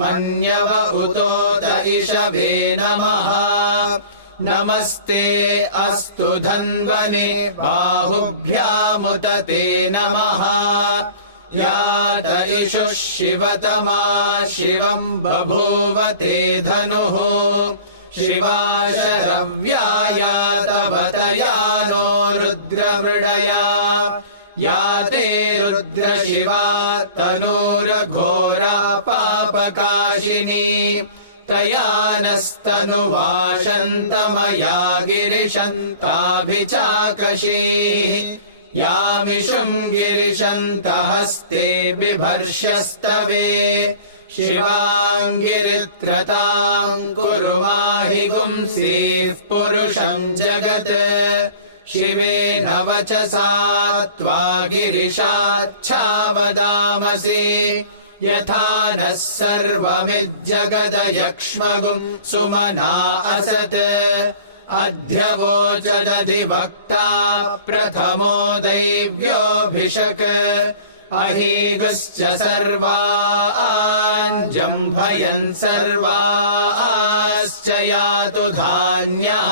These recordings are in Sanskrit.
मन्यव उतोत इषवे नमः नमस्ते अस्तु धन्वने बाहुभ्यामुत ते नमः यात इषुः शिवतमा शिवम् बभूव ते धनुः शिवा शरव्या यातवतया नो रुद्रमृडया या ते रुद्रशिवा तनूरघोरा पापकाशिनी तया नस्तनुवाशन्तमया गिरिशन्ताभिचाकशीः यामिषुम् गिरिशन्तहस्ते बिभर्ष्यस्तवे शिवाङ्गिरित्रताम् कुरु माहि गुंसीः पुरुषम् जगत् शिवेन वचसा त्वा गिरिशाच्छावदामसि यथा नः सर्वमिज्जगदयक्ष्मगुम् सुमना असत् अध्यवोचदधिवक्ता प्रथमो दैव्योऽभिषक् अहीगुश्च सर्वाञ्जम्भयन् सर्वाश्च यातु धान्यः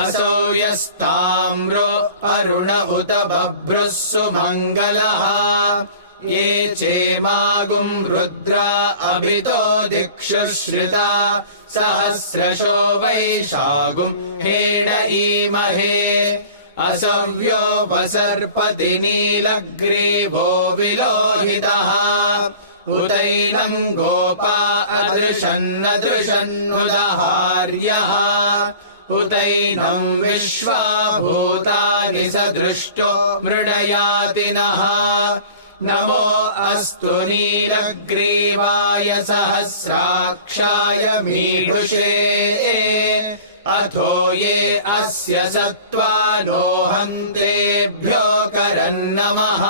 असौ यस्ताम्रो अरुण उत बभ्रुः सुमङ्गलः ये चेमागुम् रुद्रा अभितो दिक्षु श्रिता सहस्रशो वैशागुम् हेड ईमहे असव्योपसर्पति नीलग्रीवो विलोहितः उतैनम् गोपा अदृशन्नदृशन्नुदहार्यः उतैनम् विश्वा भूतानि स दृष्टो मृडयातिनः नमो अस्तु नीलग्रीवाय सहस्राक्षाय मीढुषे अथो ये अस्य सत्त्वानोऽहन्तेभ्यो करन्नमः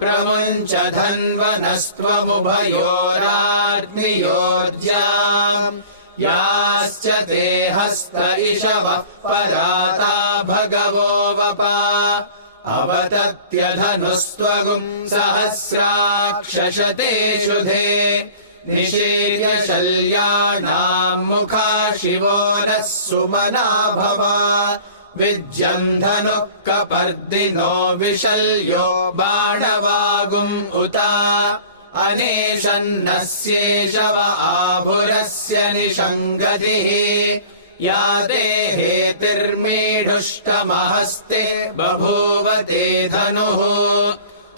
प्रमुञ्च धन्वनस्त्वमुभयोराग्नियोर्जाम् याश्च ते हस्त इषवः पराता भगवो वपा अवतत्यधनुस्त्वगुम् सहस्राक्षशते शुधे निशीर्य शल्याणाम् मुखा शिवो नः सुमना भवा विज्यम् धनुः कपर्दिनो विशल्यो बाणवागुम् उता अनेशन्नस्येषव आभुरस्य निषङ्गतिः या देहेतिर्मीढुष्टमहस्ते बभूव ते धनुः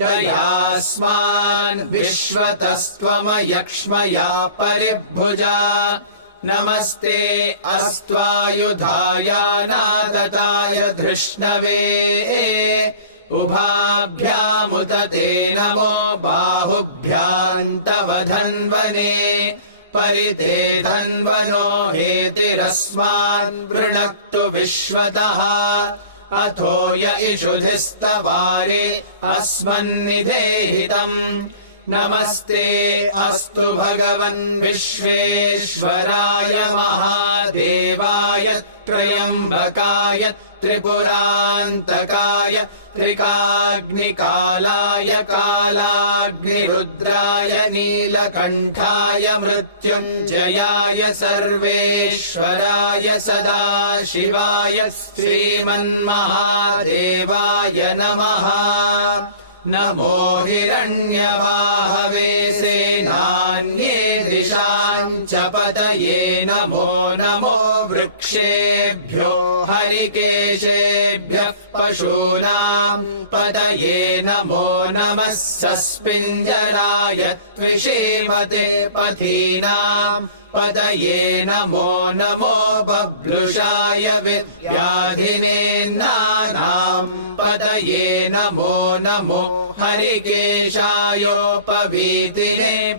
तयास्मान् विश्वतस्त्वमयक्ष्मया परिभुजा नमस्ते अस्त्वायुधायानादताय धृष्णवे उभाभ्यामुत ते नमो बाहुभ्याम् तव धन्वने परिते धन्वनो हेतिरस्मान् वृणक्तु विश्वतः अथो य इषुधिस्तवारे अस्मन्निधेहितम् नमस्ते अस्तु भगवन् विश्वेश्वराय महादेवाय त्र्यम्बकाय त्रिपुरान्तकाय त्रिकाग्निकालाय कालाग्निरुद्राय नीलकण्ठाय मृत्युञ्जयाय सर्वेश्वराय सदाशिवाय श्रीमन्महादेवाय नमः नमो हिरण्यवाहवे सेनान्ये दिशाम् च पतये नमो नमो वृक्षेभ्यो हरिकेशेभ्यः पशूनाम् पतये नमो नमः सस्पिञ्जराय त्विषीमते पथीनाम् पतये नमो नमो बभ्लुषाय विद्याधिनेन्नानाम् पतये नमो नमो हरिकेशायोपवीतिने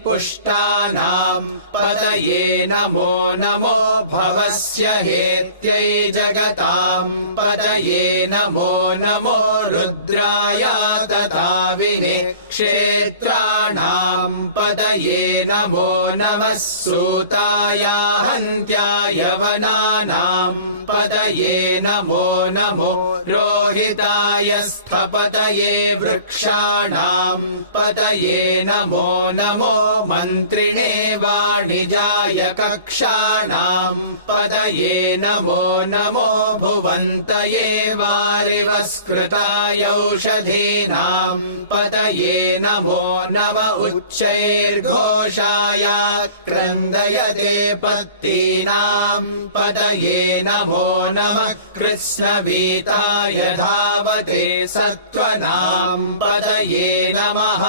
पुष्टानाम् पतये नमो नमो भवस्य हेत्यै जगताम् पतये नमो नमो रुद्राय तथा विने क्षेत्राणाम् पतये नमो नमः सूताय हन्त्याय वनानाम् पतये पतये नमो नमो रोहिताय स्थपतये वृक्षाणां पतये नमो नमो मन्त्रिणे वाणिजाय कक्षाणां पतये नमो नमो भुवन्तये वारिवस्कृताय औषधीनां पतये नमो नम उच्चैर्घोषाय क्रन्दयते पत्तीनां पतये नमो नमः कृष्णवीताय धावते सत्त्वनां पतये नमः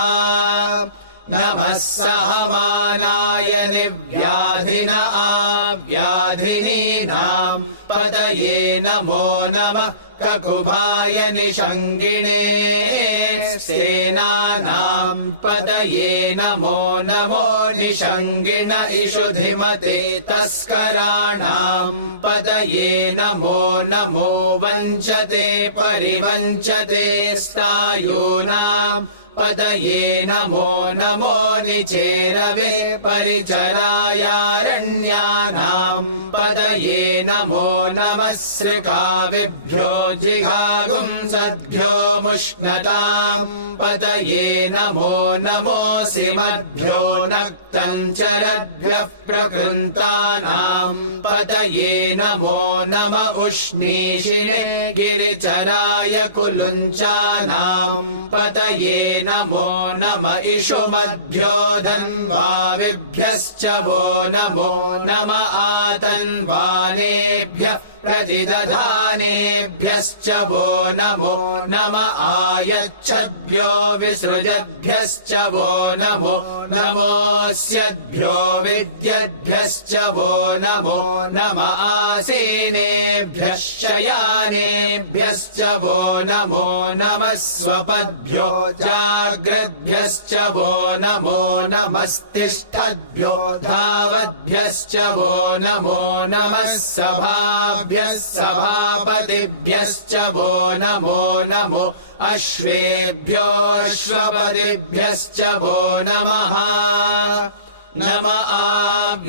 नमः सहमानाय निव्याधिन आव्याधिनीनां पतये नमो नमः ककुभाय निषङ्गिणे सेनानां पतये नमो नमो निषङ्गिण इषुधिमते तस्कराणां पतये नमो नमो वञ्चते परिवञ्चते स्थायूनां पतये नमो नमो निचेरवे परिचरायारण्यानां पतये नमो नमः श्रिकाविभ्यो जिघागुंसद्भ्यो मुष्णतां पतये नमो नमोऽसिमद्भ्यो नक्तञ्चरद्भ्यः प्रकृन्तानां पतये नमो नम उष्णीषिणे गिरिचराय कुलुञ्चानां पतये नमो नम इषुमद्भ्यो धन्वाविभ्यश्च वो नमो नम आतन्वानेभ्यः प्रतिदधानेभ्यश्च वो नमो नम आयच्छद्भ्यो विसृजद्भ्यश्च वो नमो नमोऽस्यद्भ्यो विद्यद्भ्यश्च वो नमो नम आसीनेभ्यः शयानेभ्यश्च वो नमो नमः स्वपद्भ्यो जाग्रद्भ्यश्च वो नमो नमस्तिष्ठद्भ्यो धावद्भ्यश्च वो नमो नमः सभाभ्यः सभापतिभ्यश्च वो नमो नमो अश्वेभ्योऽश्वपतिभ्यश्च वो नमः नम आव्याधिनीभ्यो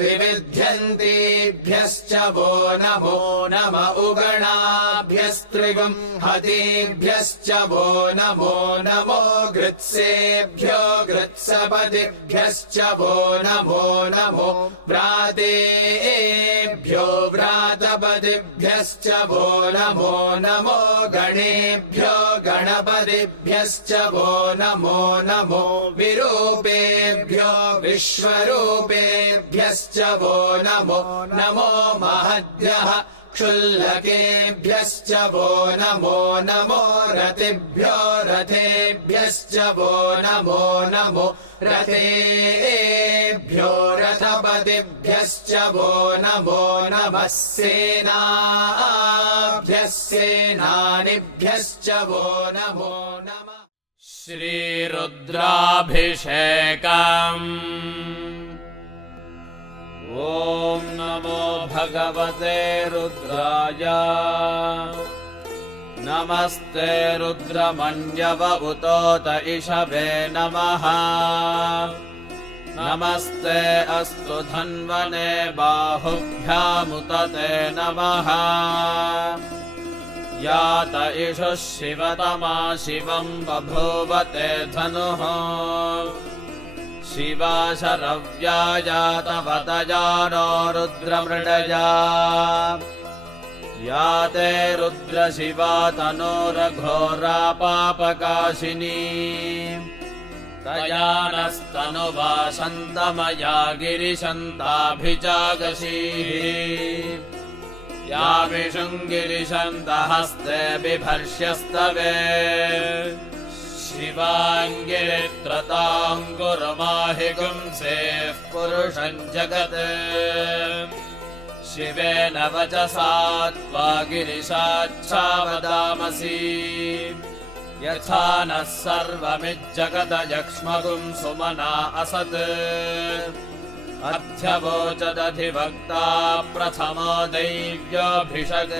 विविध्यन्तेभ्यश्च वो नमो नम उगणाभ्यस्त्रिगुं हतेभ्यश्च वो नमो नमो गृत्सेभ्यो गृत्सपतिभ्यश्च वो नमो नमो व्रातेभ्यो व्रातपतिभ्यश्च वो नमो नमो गणेभ्यो गणपतिभ्यश्च वो नमो नमो विरूपेभ्यो विश्वरूपेभ्यश्च वो नमो नमो महद्भ्यः क्षुल्लकेभ्यश्च वो नमो नमो रतिभ्यो रथेभ्यश्च वो नमो नमो रथेभ्यो रथपतिभ्यश्च वो नमो नमः सेनाभ्यः सेनानिभ्यश्च वो नमो नमः श्रीरुद्राभिषेकम् ॐ नमो भगवते रुद्राय नमस्ते रुद्रमन्यव उतोत इषवे नमः नमस्ते अस्तु धन्वने बाहुभ्यामुतते नमः यात इषुः शिवतमा शिवं बभूवते धनुः शिवा शरव्या नो रुद्रमृडया या ते रुद्रशिवा तनोरघोरा पापकाशिनी तया नस्तनुवा शन्तमया गिरिशन्ताभिजागशीः या विशृङ्गिरिशन्तहस्ते बिभर्ष्यस्तवे शिवाङ्गिरित्रताङ्कुरमाहि गुंसेः पुरुषम् जगत् शिवेन वचसा त्वा गिरिशाच्छा वदामसि यथा नः सर्वमिज्जगदयक्ष्मगुं सुमना असत् अध्यवोचदधिवक्ता प्रथमो दैव्योऽभिषग्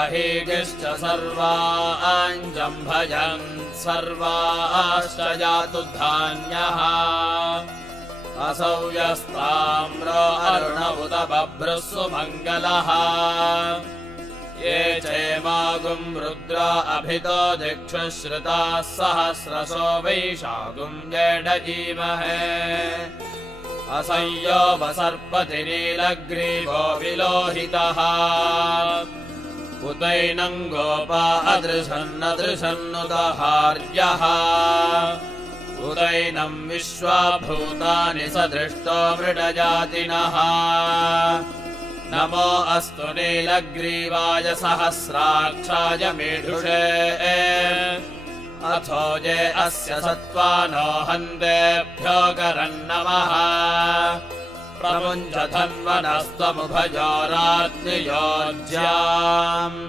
अहीगिश्च सर्वाञ्जम्भजन् सर्वाश्च जातु धान्यः असौ यस्ताम्रो अरुण उत बभ्रुः सुमङ्गलः ये चैमागुम् रुद्र अभितो दिक्षु श्रुताः सहस्रशो वैशागुम् जेडजीमहे असंयो वसर्पति नीलग्रीवो विलोहितः उतैनं गोपा अदृशन्नदृशन्नुदहार्यः उदैनं विश्वाभूतानि सदृष्टो मृडजातिनः नमो अस्तु नीलग्रीवाय सहस्राक्षाय मेढुषे अथो ये अस्य सत्त्वानो हन्तेभ्यो करन्नमः प्रमुञ्चधन्वनस्त्वमुभयोरात्नियोज्याम्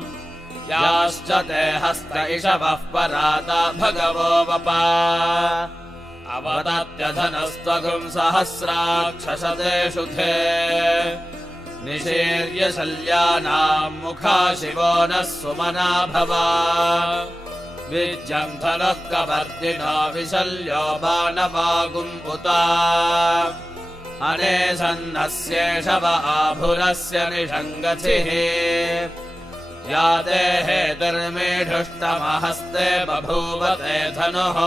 याश्च ते हस्त इषवः पराता भगवो वपा अवदत्यधनस्त्वगुम् सहस्राक्षशतेषु ते निशीर्य शल्यानाम् मुखा शिवो नः सुमना भवा विज्यन्धनः कवर्दिनो विशल्यो बाणवागुम् उता अनेसन्नस्येषव आभुरस्य निषङ्गथिः या ते हेतुर्मेढुष्टमहस्ते बभूवते धनुः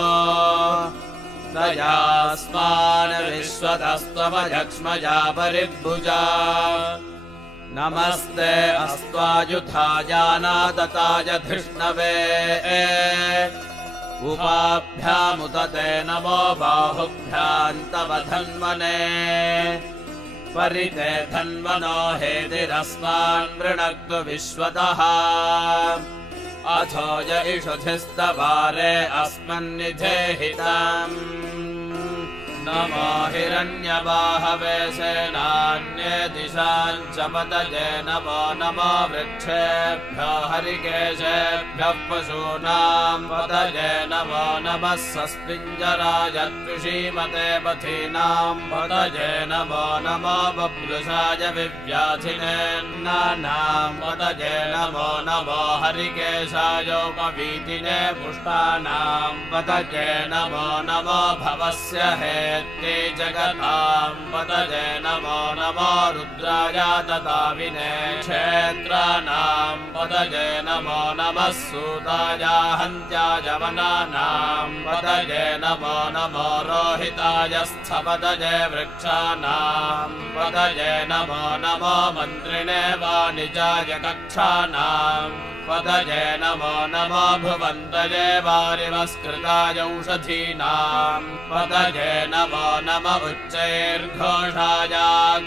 तयास्मान् विश्वतस्त्वमयक्ष्मजा परिभुजा नमस्ते अस्त्वायुधायानादताय धृष्णवे उपाभ्यामुदते नमो बाहुभ्याम् तव धन्वने परिते धन्वनो हेतिरस्मान् वृणक्तु विश्वतः अथो य इषुधिस्तवारे अस्मन्निधेहितम् नमो हिरण्यबाहवे सेनान्ये दिशाम् च पतये नमो नमो वृक्षेभ्यो हरिकेशेभ्यः पशूनाम् पतये नमो नमः सस्पिञ्जराय त्रिषीमते पथीनाम् पतये नमो नमो बभ्रुषाय विव्याधिनेन्नानाम् पतये नमो नमो हरिकेशायोपवीतिने पुष्टानाम् पतये नमो नमो भवस्य हेत्ये जगताम् पतये नमो नमो रुद्राय तताविने क्षेत्राणाम् पतये नमो नमः सूताय हन्त्याय वनानाम् पतये नमो नमो रोहिताय स्थपतये वृक्षाणाम् पतये नमो नमो मन्त्रिणे वाणिजाय कक्षाणाम् पतये नमो नमो भुवन्तये वारिवस्कृताय औषधीनाम् पतये नमो नम उच्चैर्घोषाय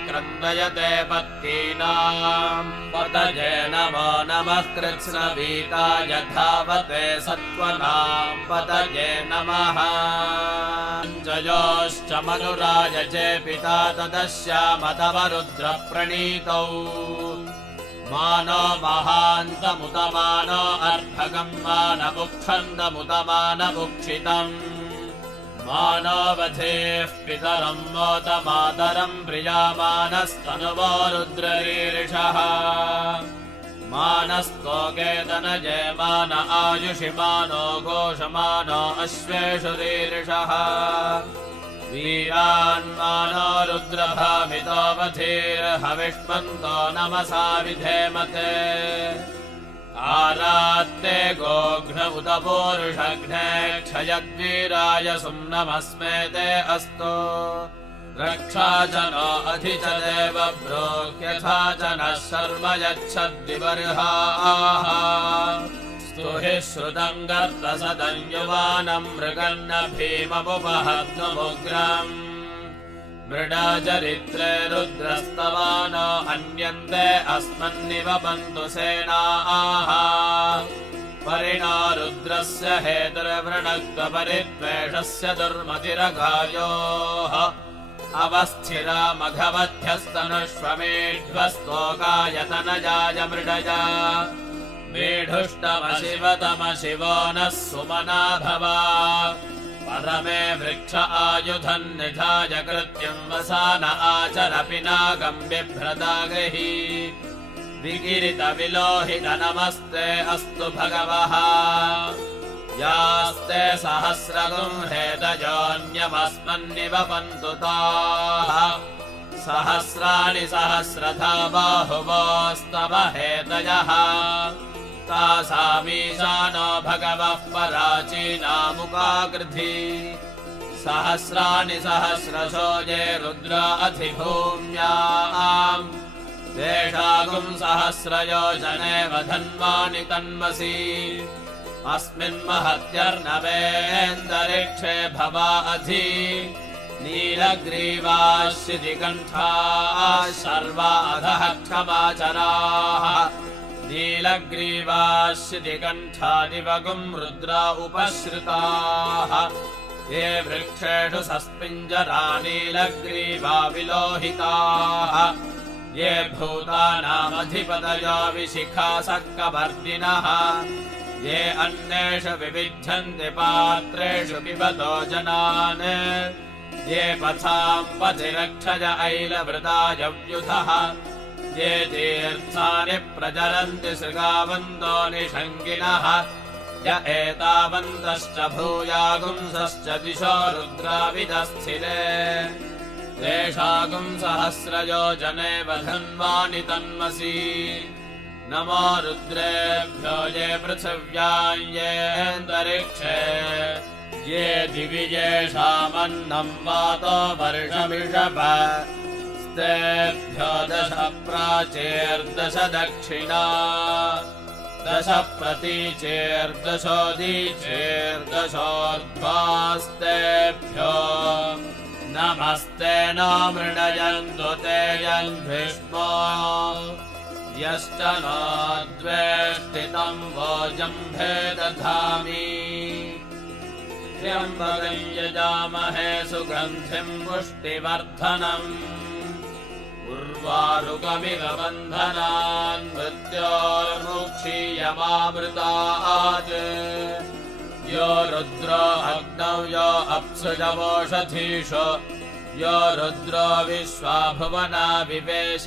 क्रन्दयते पत्कीनाम् पतये नमो नमः कृत्स्नवीताय धावते सत्त्वनाम् पतये नमः जयोश्च मनुराय चे पिता तदस्यामतवरुद्रप्रणीतौ मानो महान्तमुतमानो अर्भगम् मानमुक्षन्दमुतमानमुक्षितम् मानवधेः पितरम् मोतमातरम् प्रियामानस्तनुवो रुद्ररीरिषः मानस्तोकेतनये मान आयुषि मानो घोषमानो अश्वेषु रीरिषः वीरान्मानो रुद्रभामितो वधीर्हविष्मन्तो नमसा विधेमते आरात्ते गोघ्न उत पूरुषघ्ने क्षयद्वीराय सुम्नमस्मेते अस्तु रक्षा च नो अधि च देव ब्रोह्यथा च नः शर्म यच्छद्विबर्हाः स्तुहि श्रुतम् गर्तसदम् युवानम् मृगन्न भीममुपहत्नुमुग्रम् मृडाचरित्रे रुद्रस्तवानो हन्यन्ते अस्मन्निव बन्धु सेनाः परिणो रुद्रस्य हेतुर्वृणक्तपरिद्वेषस्य दुर्मतिरघायोः अवस्थिरा मघवध्यस्तनुष्वमेढ्वस्तोकायतनजाय मृडजा मेढुष्टमशिवतमशिवो नः सुमना भवा परमे वृक्ष आयुधम् निधाय कृत्यम् वसान आचर पिनाकम् बिभ्रदागहि विकिरित विलोहित नमस्ते अस्तु भगवः यास्ते सहस्रगुं हेतयोऽन्यमस्मन्निवपन्तु ताः सहस्राणि सहस्रधा बाहुवोस्तव हेतयः तासामीशानो भगवः पराचीनामुकाकृधि सहस्राणि सहस्रशो ये रुद्रा अधिभूम्याम् तेषागुं सहस्रयोजने वधन्वानि तन्मसि अस्मिन्महत्यर्णवेन्दरिक्षे भवा अधि नीलग्रीवाश्चितिकण्ठाः सर्वा अधः क्षमाचराः नीलग्रीवाश्चितिकण्ठादिवगुं रुद्रा उपश्रुताः ये वृक्षेषु सस्मिञ्जरा नीलग्रीवा विलोहिताः ये भूतानामधिपतयो विशिखासक्कवर्दिनः ये अन्येषु विविध्यन्ति पात्रेषु पिबतो जनान् ये पथां पथिरक्षय ऐलवृतायव्युधः ये तीर्थानि प्रचरन्ति सृगावन्तो निषङ्गिणः य एतावन्तश्च भूयागुंसश्च दिशो रुद्राविदस्थिरे तेषागुं सहस्रयोजने वधन्वानि तन्मसि नमो रुद्रेभ्यो ये पृथिव्यां येऽन्तरिक्षे ये दिवि येषामन्नं वातो वर्षमिषभ स्तेभ्यो 10 प्राचीर्दश दक्षिणा 10 प्रतीचीर्दशोदीचीर्दशोर्ध्वास्तेभ्यो नमस्ते नो मृणयन्तु ते यन्भीष्मो यश्च नो द्वेष्टितं वोजम्भे दधामि त्र्यम्बकं यजामहे सुगन्धिं पुष्टिवर्धनम् उर्वारुकमिव बन्धनान् मृत्योर्मुक्षीयमामृतात् यो रुद्रो अग्नौ यो अप्सुजवोषधीषु यो रुद्रो विश्वा भुवना विवेश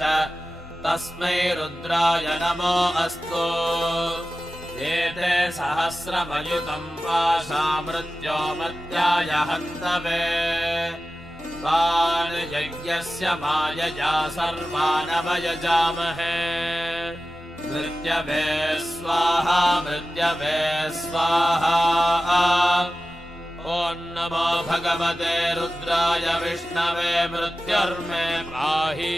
तस्मै रुद्राय नमो अस्तु एते सहस्रमयुतं पाशा मृत्योमत्याय हन्तवे तान् यज्ञस्य मायया सर्वानवयजामहे मृत्यवे स्वाहा मृत्यवे स्वाहा ॐ नमो भगवते रुद्राय विष्णवे मृत्युर्मे पाहि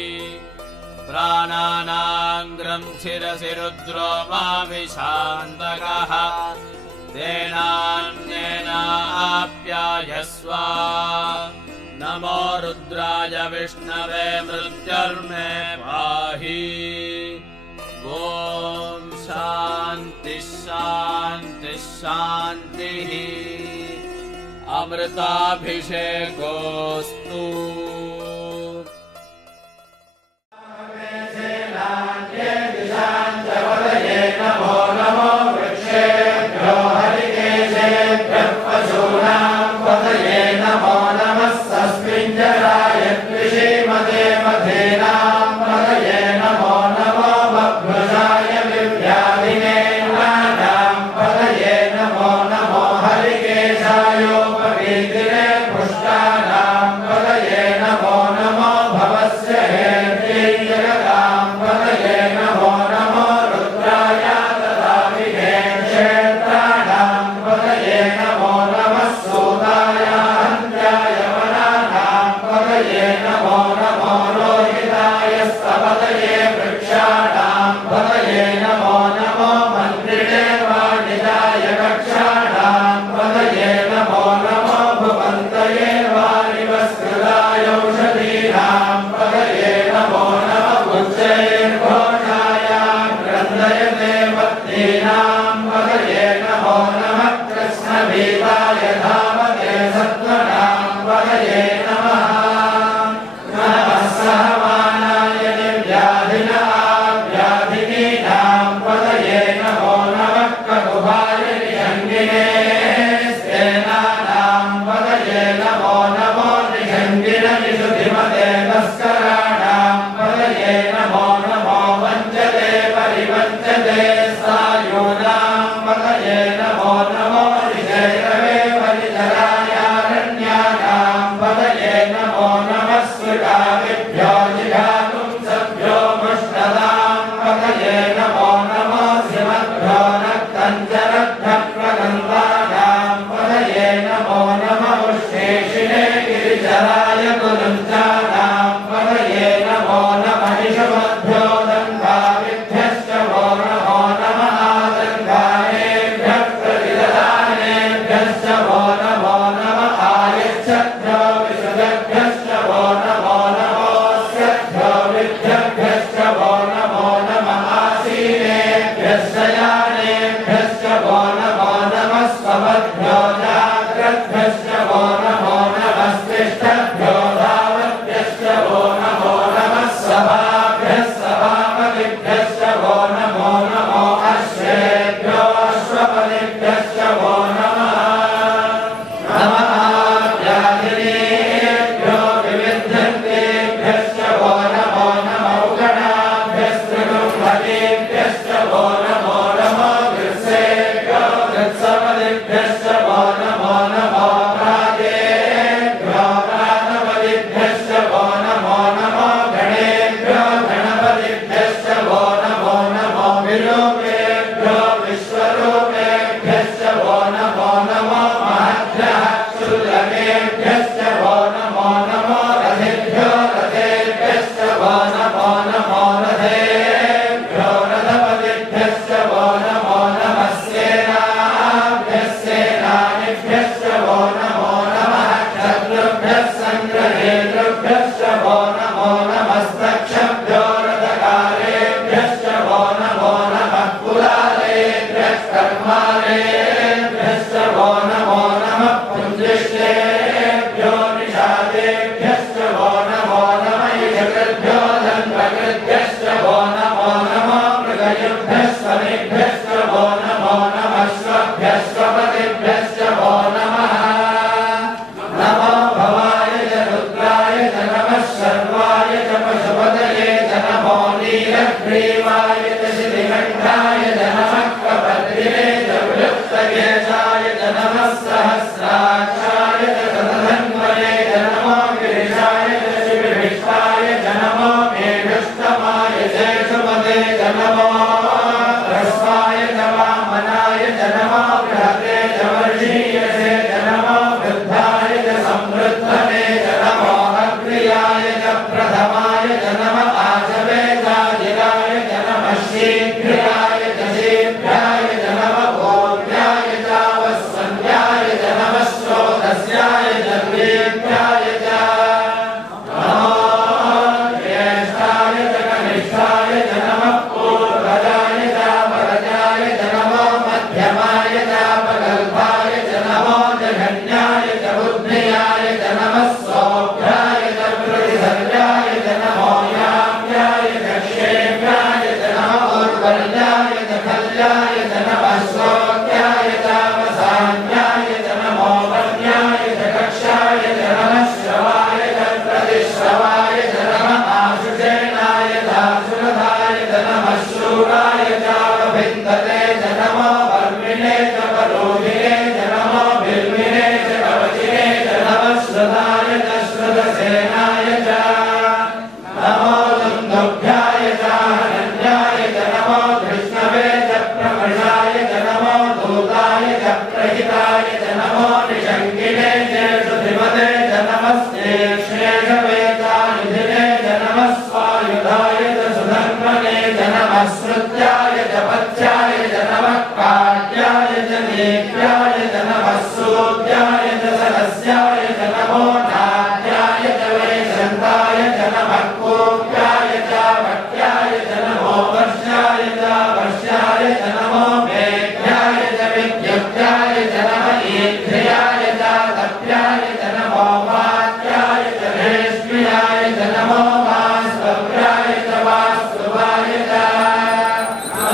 प्राणानां ग्रन्थिरसि रुद्रो मा विशान्तकः तेनान्येनाप्यायस्व नमो रुद्राय विष्णवे मृत्युर्मे पाहि ॐ शान्तिः शान्तिः शान्तिः अमृताभिषेकोऽस्तु नमो नमो वृक्षेभ्यो हरिकेशेभ्यः पशूनां पतये नमो नमः सस्मिञ्जराय द्विषीमते मधेनां पतये नमो नमो बभ्रुजाय विव्याधिनेन्द्राणां पतये नमो नमो हरिकेशायोपवीतिने पुष्टानां पतये नमो नमो भवस्य हेत्यै जगतां पतये नमो नमो रुद्राय ददामि क्षेत्राणां पतये नमो नमः सूताय हन्त्याय वनानां पतये नमो नमो रोहिता ग्रीवाय च शितिकण्ठाय च नमः कपद्रिवे च वृत्तकेशाय च नमः सहस्राक्षाय च शतधन्वने च नमो गिरिशाय च शिविविष्टाय च नमो मेघष्टमाय शेषुमते च नमो ह्रस्वाय च वामनाय च नमो बृहते च वर्षीयसे च नमो वृद्धाय च संवृद्धने च नमो अग्र्याय च प्रथमाय च नमः आशवे चाजिराय च नमः शीघ्राय च शीघ्राय च नमः भोग्याय चावस्सन्ध्याय च नमः श्रोतस्याय च दीर्घाय च नमो ज्येष्ठाय च कनिष्ठाय च नमः पूर्वजाय चापरजाय च नमो मध्यमाय चापगल्भाय च नमो जघन्याय च बुद्धियाय च नमः सौभ्याय च प्रतिसर्गाय च नमो याम्याय च क्षेम्याय च नमः उर्वर्याय च खल्याय च नमः श्रोत्याय चावसान्याय च नमो वन्याय च कक्षाय च नमः श्रवाय च प्रतिश्रवाय च नमः आशुषेणाय चाशुरधाय च नमः शूराय चावभिन्दते च नमो वर्मिणे च परोहिणे च नमो बिल्मिने च कवचिने च नमः श्रुताय च श्रुतसेनाय च नमो दुन्दुभ्याय च हनन्याय च नमो धृष्णवे च प्रमृषाय च नमो दूताय च प्रहिताय च नमो निषङ्गिने चेषुधिमते च नमस्ते शेषवे चानिधिने च नमः स्वायुधाय च सुधर्मणे च नमः श्रुत्याय च पथ्याय च नमः काट्याय च नेत्याय च नमः सूद्याय च सरस्याय च नमो नाट्याय च वैशन्ताय च नमः कोप्याय च वट्याय च नमो वर्षाय च वर्ष्याय च नमो मेघ्याय च विद्युत्याय च नमः ईध्र्याय च तप्याय च नमो वात्याय च रेश्म्याय च नमो वास्तव्याय च वास्तुवाय च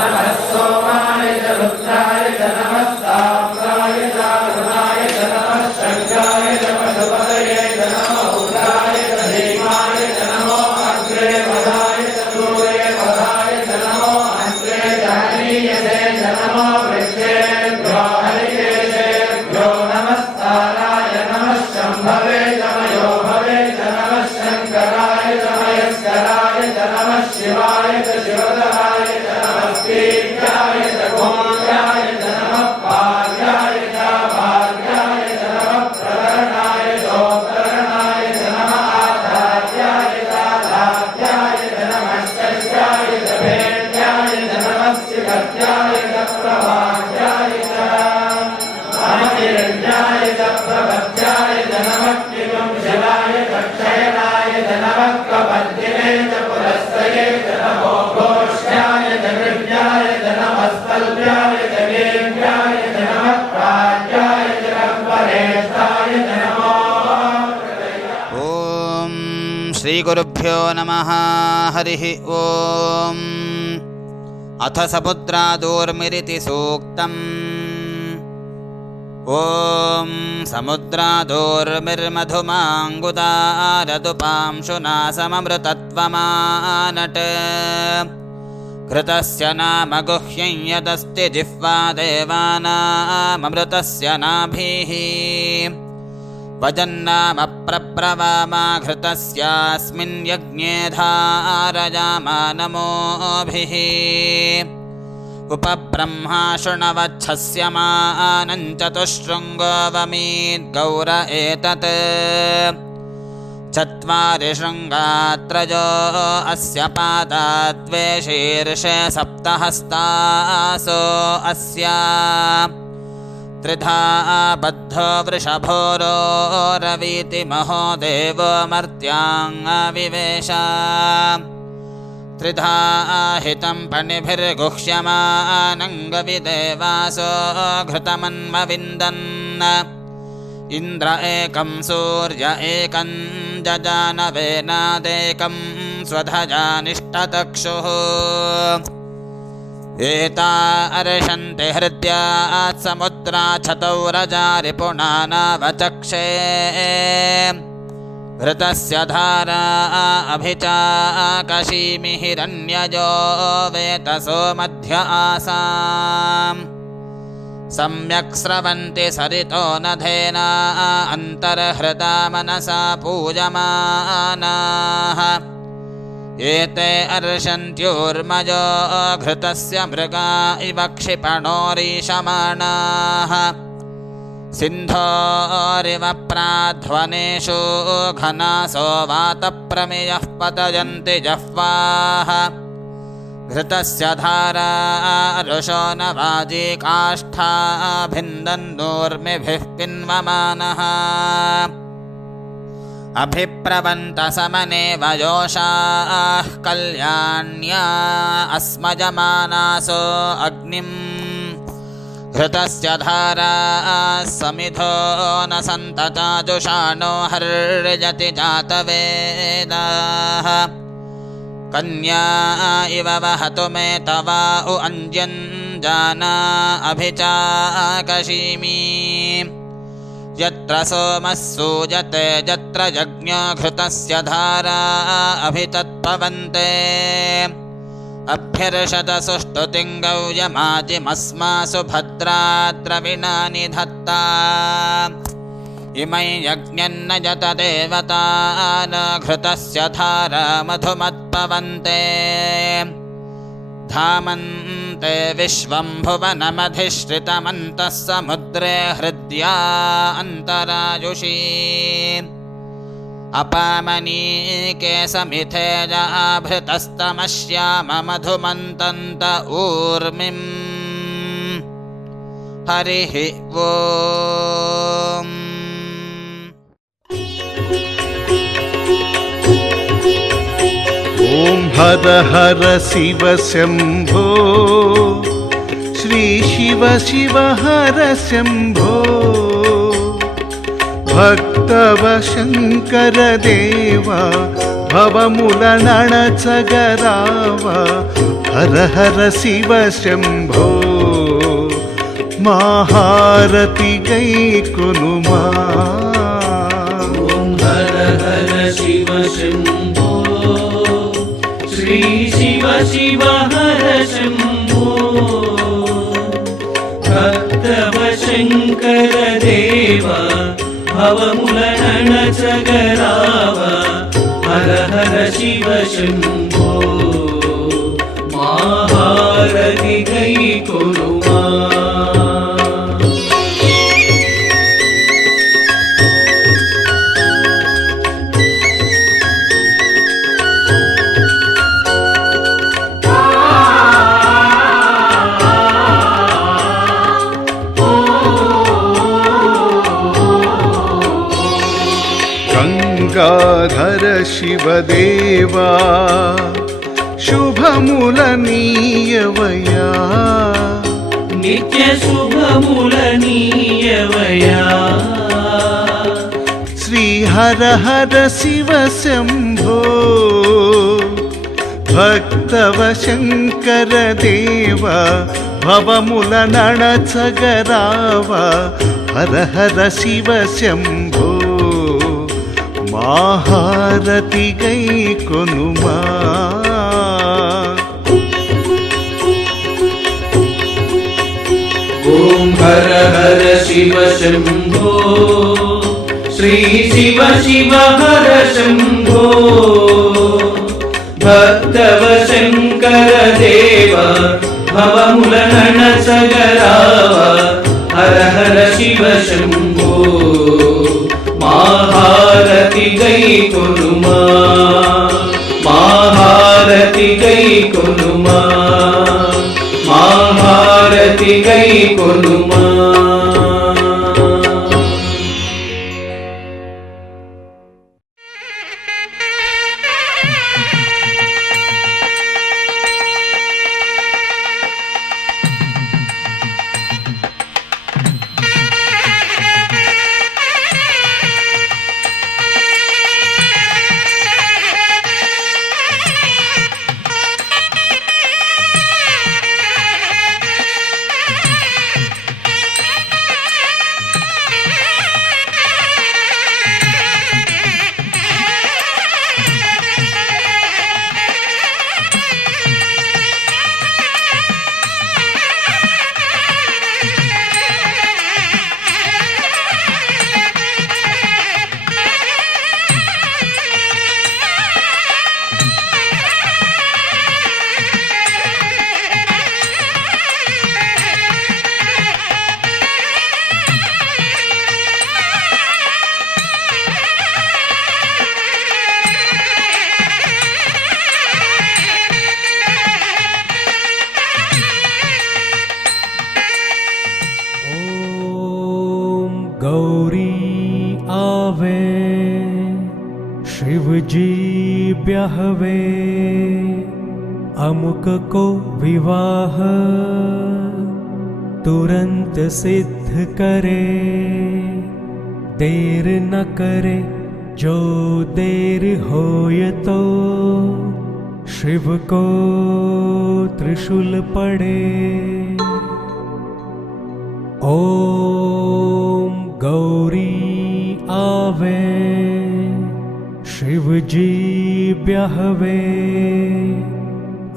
नमः सोमाय च रुद्राय च नमः साम्राय च रुणाय च नमः शङ्काय च पशुपतये च नमः उग्राय च भीमाय च नमो अग्रे वधाय च दूरे वधाय च नमो हस्ते च हनीयसे च नमो वृक्षेभ्यो हरिकेशेभ्यो नमस्ताराय नमः शम्भवे च मयोभवे च नमः शङ्कराय च मयस्कराय च नमः शिवाय च शिवधराय च नमः पीठ्याय च गोल्याय च नमः पार्याय च भार्याय च नमः प्रकरणाय चोत्तरणाय च नमः आधार्याय च आधार्याय च नमः शस्याय च भेद्याय च नमः शिखत्याय च प्रभाद्याय च नमः हिरण्याय च प्रपद्याय च नमः किपुंशलाय च क्षयनाय च नमः कपद्दिने च पुरस्तये च नमो घोष्याय च कृष्ण्याय च नमः स्तल्भ्याय च गेन्द्राय च नमः प्राज्याय च कम्परेष्ठाय च नमो ಓಂ ಶ್ರೀ ಗುರುಭ್ಯೋ ನಮಃ ಹರಿಃ ಓಂ ಅಥ ಸಮುದ್ರಾದೋರ್ಮಿರಿತಿ ಸೂಕ್ತಂ ಓಂ ಸಮುದ್ರಾದೋರ್ಮಿರ್ಮಧುಮಾಂಗುದಾರದುಪಾಂಶುನಾ ಸಮಮೃತತ್ವಮಾನಟ್ घृतस्य नाम गुह्यं यदस्ति जिह्वा देवानाममृतस्य नाभिः वजन्नाम प्रब्रवामा घृतस्यास्मिन् यज्ञे धारयामा नमोभिः उपब्रह्मा शृणवच्छस्यमानं चतुःशृङ्गोऽवमीद्गौर एतत् चत्वारि शृङ्गात्रयो अस्य पादाद्वे शीर्षे सप्तहस्तासो अस्य त्रिधा बद्धो वृषभोरोरवीति महो देवो मर्त्याङ्गविवेश त्रिधा हितं पणिभिर्गुह्यमानङ्गविदेवासो घृतमन्मविन्दन् इन्द्र एकं सूर्य एकं जजानवेनादेकं स्वधजानिष्टतक्षुः एता अर्षन्ति हृद्यात् समुद्राच्छतौ रजा रिपुणानावचक्षे घृतस्य धारा अभिचाकशीमि हिरण्यजो वेतसो मध्य आसाम् सम्यक् स्रवन्ति सरितो नधेना अन्तर्हृता मनसा पूजमानाः एते अर्षन्त्यूर्मजो घृतस्य मृगा इव क्षिपणोरीशमाणाः सिन्धोरिव प्राध्वनेषु घनासो वातप्रमेयः पतयन्ति जह्वाः घृतस्य धारा रुषो न वाजी काष्ठा भिन्दन्नूर्मिभिः पिन्वमानः अभिप्रवन्तसमने वयोषाः कल्याण्या अस्मजमानासो अग्निम् घृतस्य धारा समिधो न सन्तताजुषाणो हर्यति जातवेदाः कन्या इव वहतु मे तवा उ अञ्जञ्जाना अभिचाकशीमि यत्र सोमः सूयते यत्र यज्ञो घृतस्य धारा अभितत्पवन्ते अभ्यर्षत सुष्टुतिं गौयमाजिमस्मासु भद्राद्रविणानि धत्ता इमै यज्ञन्न यत देवतान घृतस्य धारा मधुमत्पवन्ते धामन्ते विश्वं भुवनमधिश्रितमन्तः समुद्रे हृद्या अन्तरायुषी अपामनीके समिथे जाभृतस्तमश्याम मधुमन्तन्त ऊर्मिम् हरिः ओम्। ॐ हर हर शिव शम्भो श्री शिव शिव हर शम्भो भक्तव शङ्कर देवा भवमुलनणचगरावा हर हर शिव शम्भो महारति गैकुनुमा हर हर शिव शम्भो श्री शिव शिव हर शम्भो भक्तव शङ्कर देवा भवमुलनणचगराव हर हर शिव शम्भो महारति गैकुनुमा। गंगाधर शिवदेवा शुभमुलनीयवया नित्य शुभमुलनीयवया श्री हर हर शिव शम्भो भक्तव शङ्कर देवा भवमुलनणचगरावा हर हर शिव शम्भो महारति गैकुनुमा। ॐ हर हर शिव शम्भो श्री शिव शिव हर शम्भो भक्तव शङ्कर देवा भवमुलनणचगरावा हर हर शिव शम्भो महारति गैकुनुमा महारति गैकुनुमा महारति गैकुनुमा। ब्याहवे अमुक को विवाह तुरंत सिद्ध करे, देर न करे जो देर होय तो शिव को त्रिशूल पड़े। ओम गौरी आवे शिव जी ब्याहवे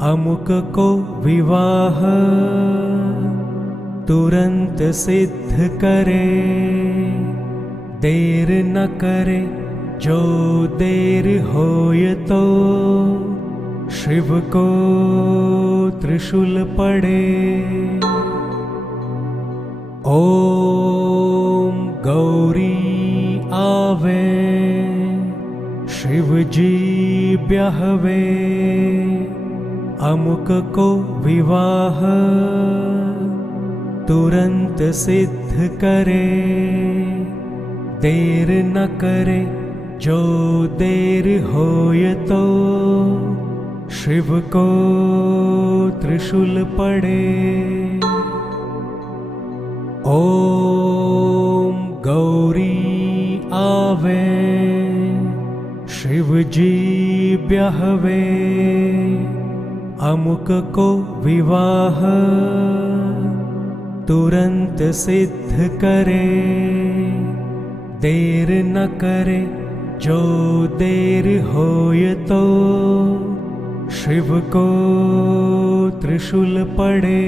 अमुक को विवाह तुरंत सिद्ध करे, देर न करे जो देर होय तो शिव को त्रिशूल पड़े। ओम गौरी आवे शिव जी ब्याहवे अमुक को विवाह तुरंत सिद्ध करे, देर न करे जो देर होय तो शिव को त्रिशूल पड़े। ओम गौरी आवे शिव जी ब्याहवे अमुक को विवाह तुरंत सिद्ध करे, देर न करे जो देर होय तो शिव को त्रिशूल पड़े।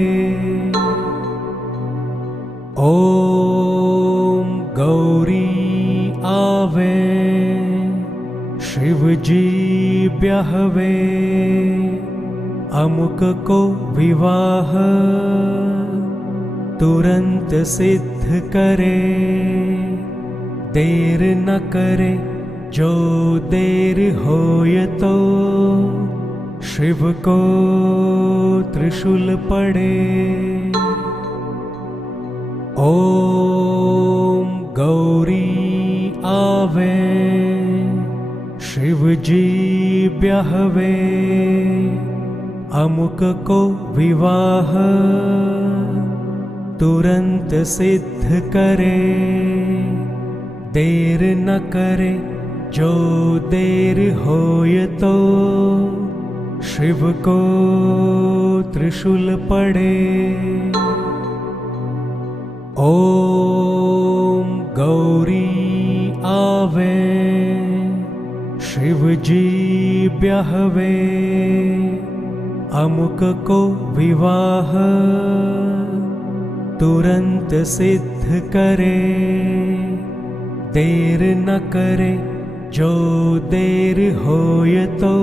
ओम गौरी आवे शिव जी ब्याहवे अमुक को विवाह तुरंत सिद्ध करे, देर न करे जो देर होय तो शिव को त्रिशूल पड़े। ओम गौरी आवे शिव जी ब्याहवे अमुक को विवाह तुरंत सिद्ध करे, देर न करे जो देर होय तो शिव को त्रिशूल पड़े। ओम गौरी आवे शिव जी ब्याहवे अमुक को विवाह तुरंत सिद्ध करे, देर न करे जो देर होय तो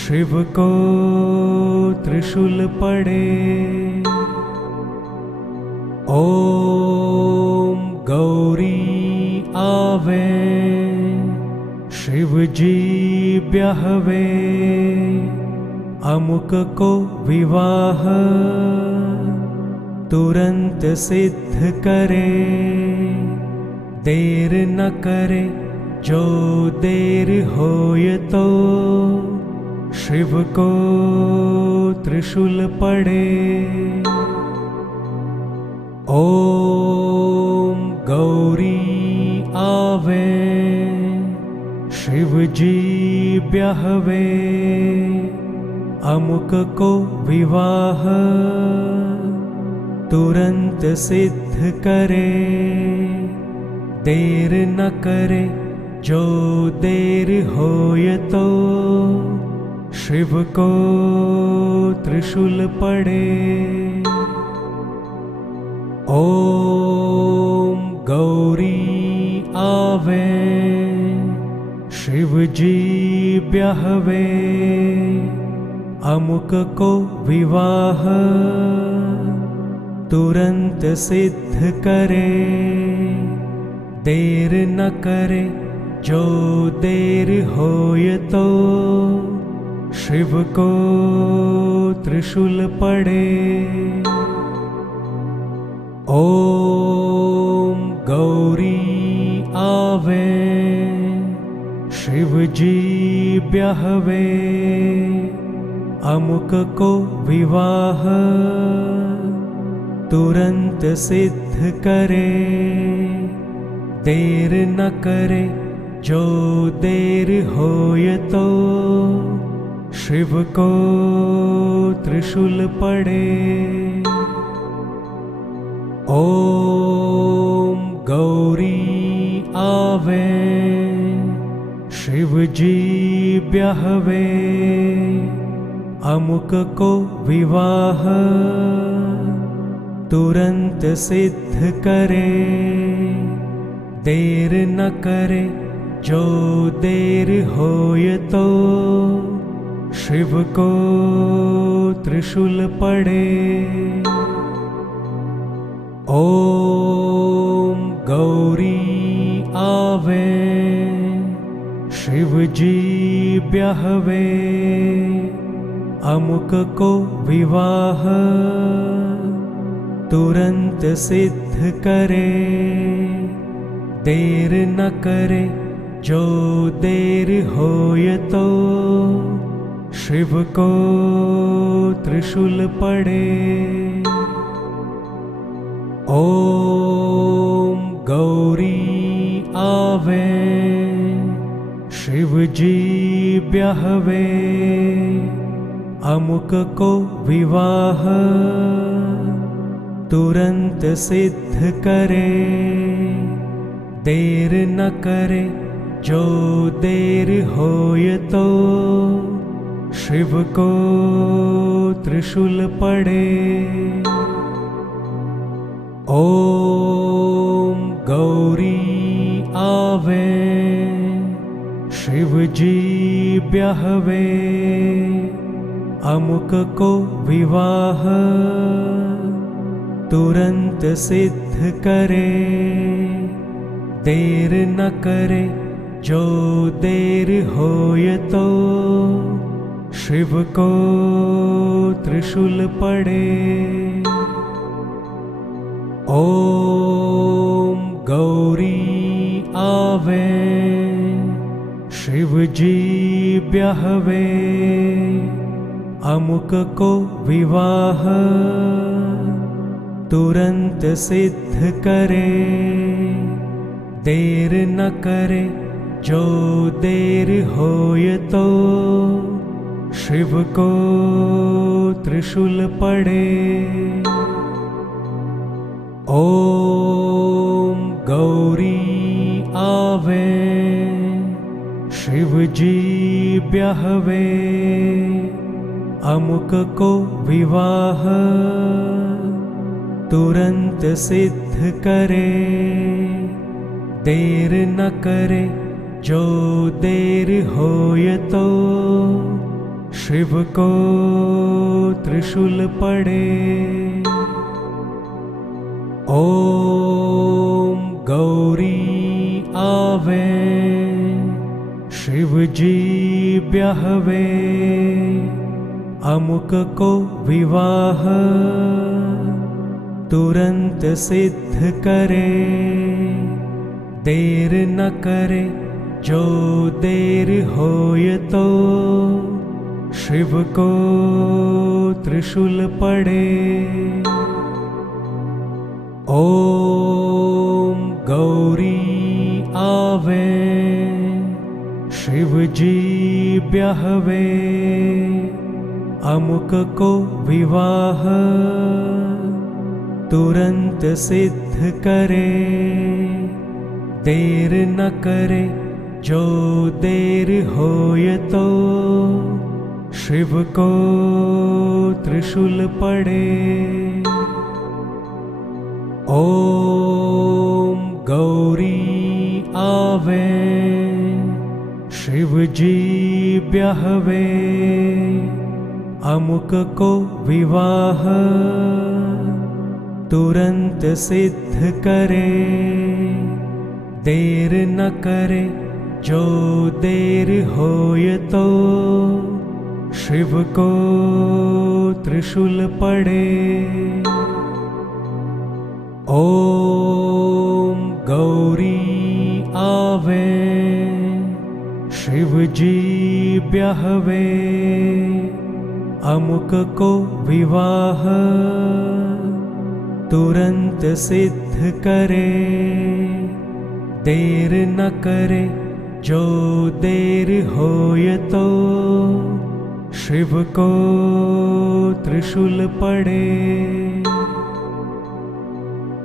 शिव को त्रिशूल पड़े। ओम गौरी आवे शिव जी ब्याहवे अमुक को विवाह तुरंत सिद्ध करे, देर न करे जो देर होय तो शिव को त्रिशूल पड़े। ओम गौरी आवे शिव जी ब्याहवे अमुक को विवाह तुरंत सिद्ध करे, देर न करे जो देर होय तो शिव को त्रिशूल पड़े। ओम गौरी आवे शिव जी ब्याहवे अमुक को विवाह तुरंत सिद्ध करे, देर न करे जो देर होय तो शिव को त्रिशूल पड़े। ओम गौरी आवे शिव जी ब्याहवे अमुक को विवाह तुरंत सिद्ध करे, देर न करे जो देर होय तो शिव को त्रिशूल पड़े। ओम गौरी आवे शिव जी ब्याहवे अमुक को विवाह तुरंत सिद्ध करे, देर न करे जो देर होय तो शिव को त्रिशूल पड़े। ओम गौरी आवे शिव जी ब्याहवे अमुक को विवाह तुरंत सिद्ध करे, देर न करे जो देर होय तो शिव को त्रिशूल पड़े। ओम गौरी आवे शिव जी ब्याहवे अमुक को विवाह तुरंत सिद्ध करे, देर न करे जो देर होय तो शिव को त्रिशूल पड़े। ओम गौरी आवे शिव जी ब्याहवे अमुक को विवाह तुरंत सिद्ध करे, देर न करे जो देर होय तो शिव को त्रिशूल पड़े। ओम गौरी आवे शिव जी ब्याहवे अमुक को विवाह तुरंत सिद्ध करे, देर न करे जो देर होय तो शिव को त्रिशूल पड़े। ओम गौरी आवे शिव जी ब्याहवे अमुक को विवाह तुरंत सिद्ध करे, देर न करे जो देर होय तो शिव को त्रिशूल पड़े। ओम गौरी आवे शिव जी ब्याहवे अमुक को विवाह तुरंत सिद्ध करे, देर न करे जो देर होय तो शिव को त्रिशूल पड़े। ओम गौरी आवे शिव जी ब्याहवे अमुक को विवाह तुरंत सिद्ध करे, देर न करे जो देर होय तो शिव को त्रिशूल पड़े। ओम गौरी आवे शिव जी ब्याहवे अमुक को विवाह तुरंत सिद्ध करे, देर न करे जो देर होय तो शिव को त्रिशूल पड़े। ओम गौरी आवे शिव जी ब्याहवे अमुक को विवाह तुरंत सिद्ध करे, देर न करे जो देर होय तो शिव को त्रिशूल पड़े।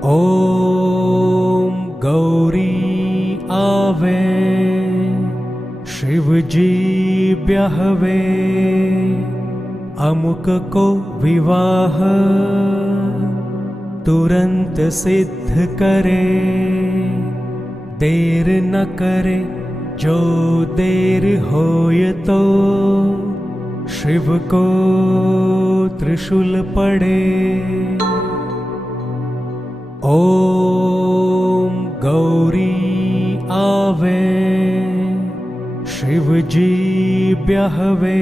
ओम गौरी आवे शिव जी ब्याहवे अमुक को विवाह तुरंत सिद्ध करे, देर न करे जो देर होय तो शिव को त्रिशूल पड़े। ओम गौरी आवे शिव जी ब्याहवे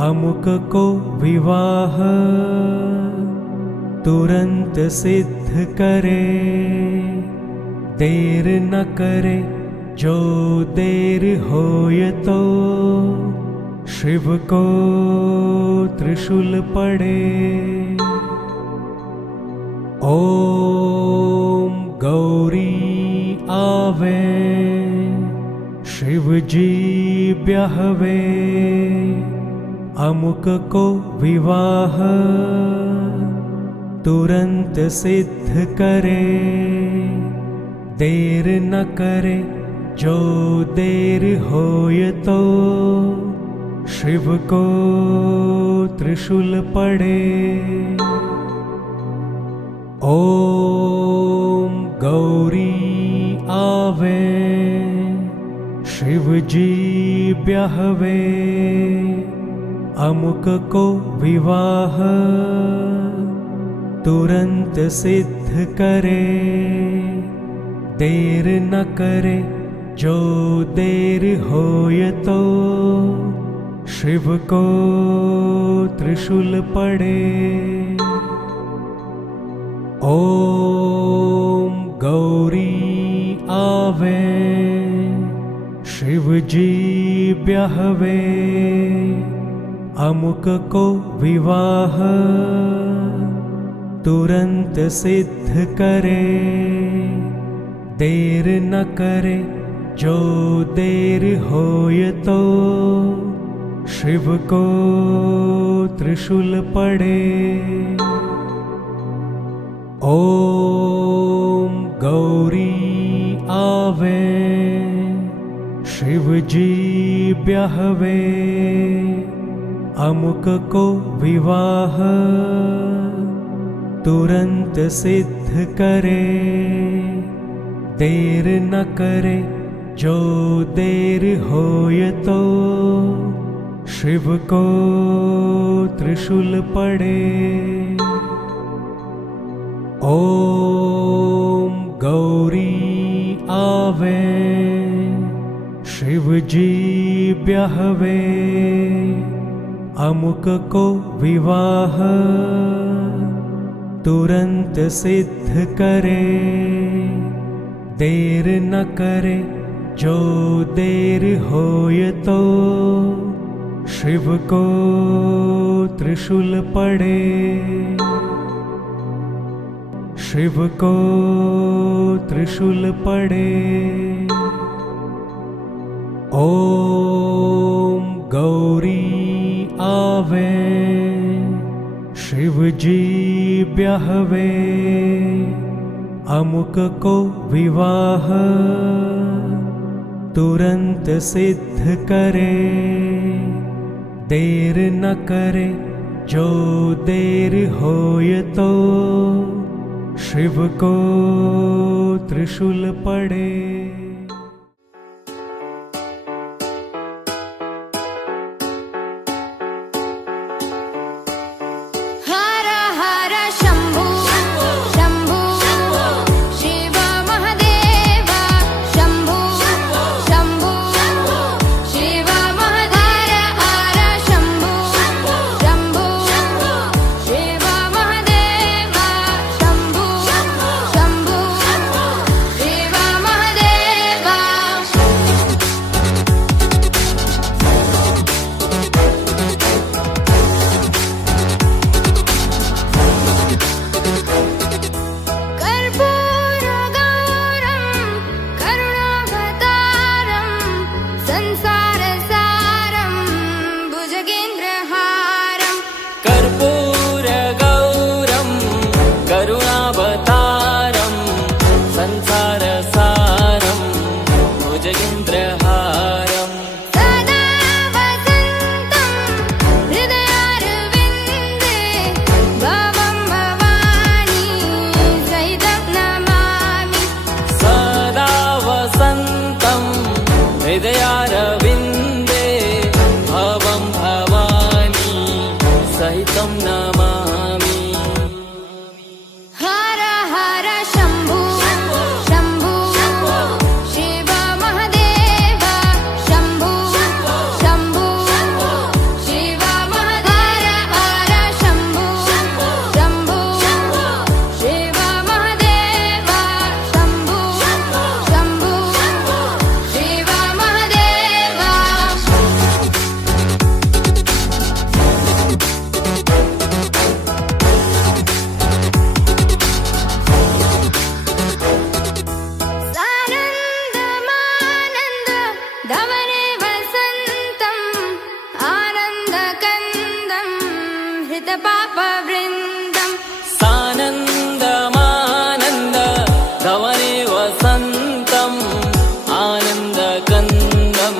अमुक को विवाह तुरंत सिद्ध करे, देर न करे जो देर होय तो शिव को त्रिशूल पड़े। ओम गौरी आवे शिव जी ब्याहवे अमुक को विवाह तुरंत सिद्ध करे, देर न करे जो देर होय तो शिव को त्रिशूल पड़े। ओम गौरी आवे शिव जी ब्याहवे अमुक को विवाह तुरंत सिद्ध करे, देर न करे जो देर होय तो शिव को त्रिशूल पड़े। ओम गौरी आवे शिव जी ब्याहवे अमुक को विवाह तुरंत सिद्ध करे, देर न करे जो देर होय तो शिव को त्रिशूल पड़े। ओम गौरी आवे शिव जी ब्याहवे अमुक को विवाह तुरंत सिद्ध करे, देर न करे जो देर होय तो शिव को त्रिशूल पड़े। ओम गौरी आवे शिव जी ब्याहवे अमुक को विवाह तुरंत सिद्ध करे, देर न करे जो देर होय तो शिव को त्रिशूल पड़े। शिव को त्रिशूल पड़े। ओम गौरी आवे शिव जी ब्याहवे अमुक को विवाह तुरंत सिद्ध करे, देर न करे जो देर होय तो शिव को त्रिशूल पड़े। Shiva Mahadeva हितपापवृन्दम् सानन्दमानन्द धवने वसन्तम् आनन्दकन्दम्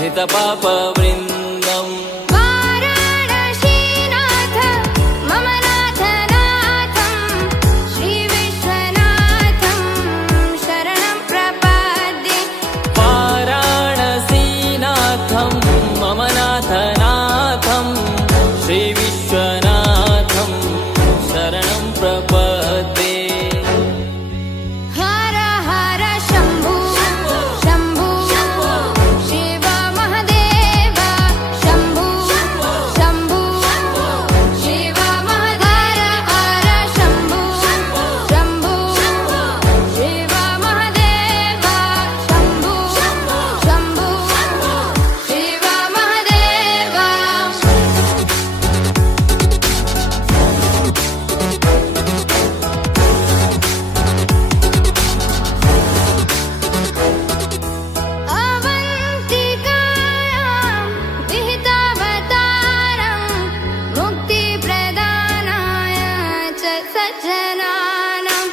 हितपापवृन्दम् वाराणसीनाथ मम नाथनाथं श्रीविश्वनाथं शरणं प्रपद्ये वाराणसीनाथं मम नाथनाथं श्रीविश्वनाथं शरणं प्रपद्ये हर हर शम्भो शम्भो शिव महदेव शम्भो शम्भो शिव महदेव हर शम्भो शम्भो शिव महदेव शम्भो शम्भो शिव महदेव अवन्तिकायां विहितावतारं मुक्तिप्रदानाय च सज्जनानाम्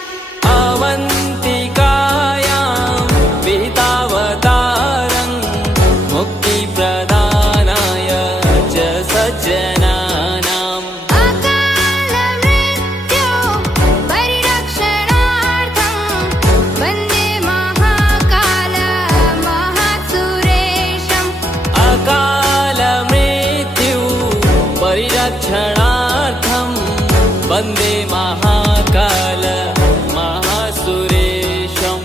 अवन्तिकायां विहितावतारं मुक्तिप्रदानाय च सज्जनानाम् अकालमृत्यो परिरक्षणार्थं वन्दे महाकाल महासुरेशम् अकालमृत्यु परिरक्षणार्थं वन्दे महाकाल महासुरेशम्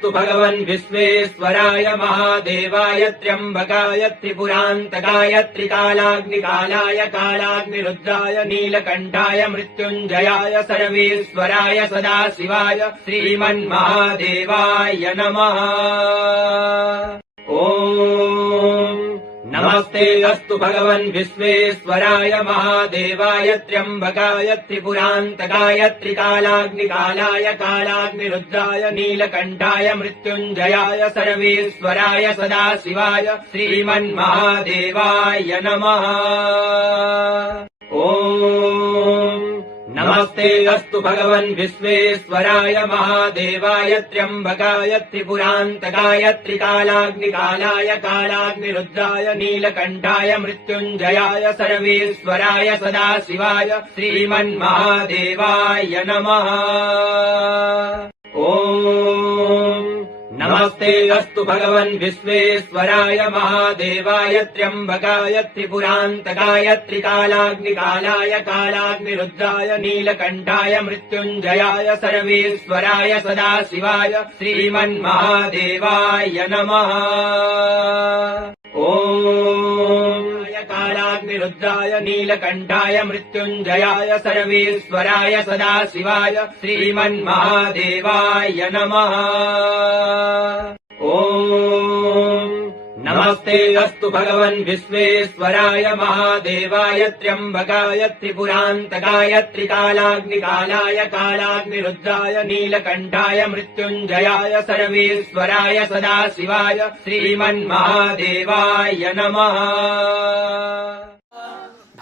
अस्तु भगवन् विश्वेश्वराय महादेवाय त्र्यम्बकाय त्रिपुरान्तकाय त्रिकालाग्निकालाय कालाग्निरुद्राय नीलकण्ठाय मृत्युञ्जयाय सर्वेश्वराय सदाशिवाय श्रीमन्महादेवाय नमः। ॐ नमस्ते अस्तु भगवन् विश्वेश्वराय महादेवाय त्र्यम्बकाय त्रिपुरान्तकाय त्रिकालाग्निकालाय कालाग्निरुद्राय नीलकण्ठाय मृत्युञ्जयाय सर्वेश्वराय सदाशिवाय श्रीमन्महादेवाय नमः। ॐ नमस्ते अस्तु भगवन् विश्वेश्वराय महादेवाय त्र्यम्बकाय त्रिपुरान्तकाय त्रिकालाग्निकालाय कालाग्निरुद्राय नीलकण्ठाय मृत्युञ्जयाय सर्वेश्वराय सदाशिवाय श्रीमन्महादेवाय नमः। ॐ नमस्ते अस्तु भगवन् विश्वेश्वराय महादेवाय त्र्यम्बकाय त्रिपुरान्तकाय त्रिकालाग्निकालाय कालाग्निरुद्राय नीलकण्ठाय मृत्युञ्जयाय सर्वेश्वराय सदाशिवाय श्रीमन्महादेवाय नमः। ॐ कालाग्निरुद्राय नीलकण्ठाय मृत्युञ्जयाय सर्वेश्वराय सदाशिवाय श्रीमन्महादेवाय नमः। ॐ नमस्ते अस्तु भगवन् विश्वेश्वराय महादेवाय त्र्यम्बकाय त्रिपुरान्तकाय त्रिकालाग्निकालाय कालाग्निरुद्राय नीलकण्ठाय मृत्युञ्जयाय सर्वेश्वराय सदाशिवाय श्रीमन्महादेवाय नमः।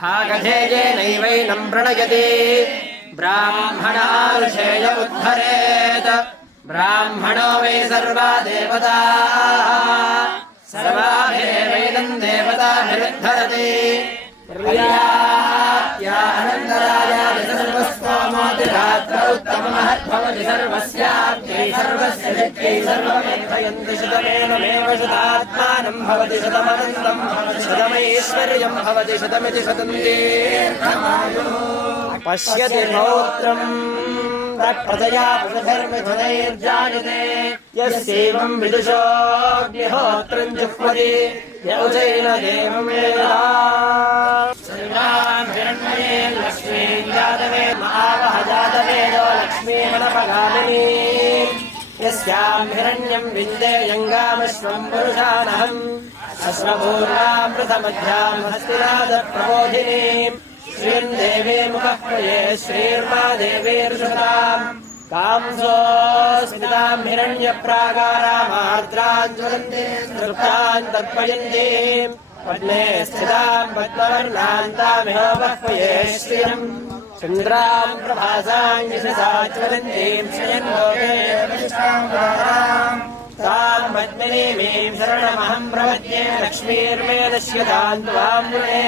भागधेयेनैवैनं प्रणयति ब्राह्मणार्षेय उद्धरेत् ब्राह्मणो वै सर्वा देवताः सर्वाभिरेवैनं देवताभिरुद्धरति अनन्तरायादि सर्वस्तोमोति रात्रौ उत्तममहद्भवति सर्वस्याप्त्यै सर्वस्य विद्यै सर्वमेधयन्ति शतमेनमेव शतात्मानं भवति शतमनन्दं शतमैश्वर्यं भवति शतमिति शतं दीर्घमायुः पश्यति पौत्रम् तत्प्रजया पुरुषैर्मिथुनैर्जायते यस्यैवं विदुषोऽग्निहोत्रं जुह्वति यौजैन देवमेधा सर्वां हिरण्मये लक्ष्मीं जातवे महावह जातवेदो लक्ष्मीमनपगामिनी यस्यां हिरण्यं विन्देयङ्गामश्वं पुरुषानहम् अश्वपूर्णां प्रथमध्यां हस्तिनादप्रबोधिनीम् श्रीं देवी मुखः प्रये श्रीर्मा देवीर्षताम् कांसोऽस्मिताम् हिरण्यप्राकारामार्द्राम् ज्वलन्तीम् तृप्ताम् तर्पयन्तीम् पद्मे स्थिताम् पद्मवर्णान्तामिहोपः प्रये श्रियम् चन्द्राम् प्रभासाम् यशसा ज्वलन्तीम् श्रियन्लोके ताम् पद्मिनीमीम् शरणमहम् प्रपद्ये लक्ष्मीर्मे नश्यताम् त्वाम् मुने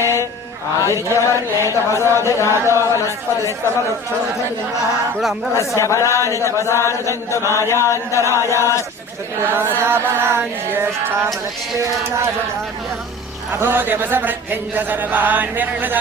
आदित्यवर्णे तपसोऽधिजातो वनस्पतिस्तमवृक्षोऽस्य फलानि तपसानुदन्तु मायान्तरायाश्चापनानि ज्येष्ठामलक्ष्मीर्नाशदाम्यहम् अभूतिमसवृद्धिम् च सर्वान् निर्णद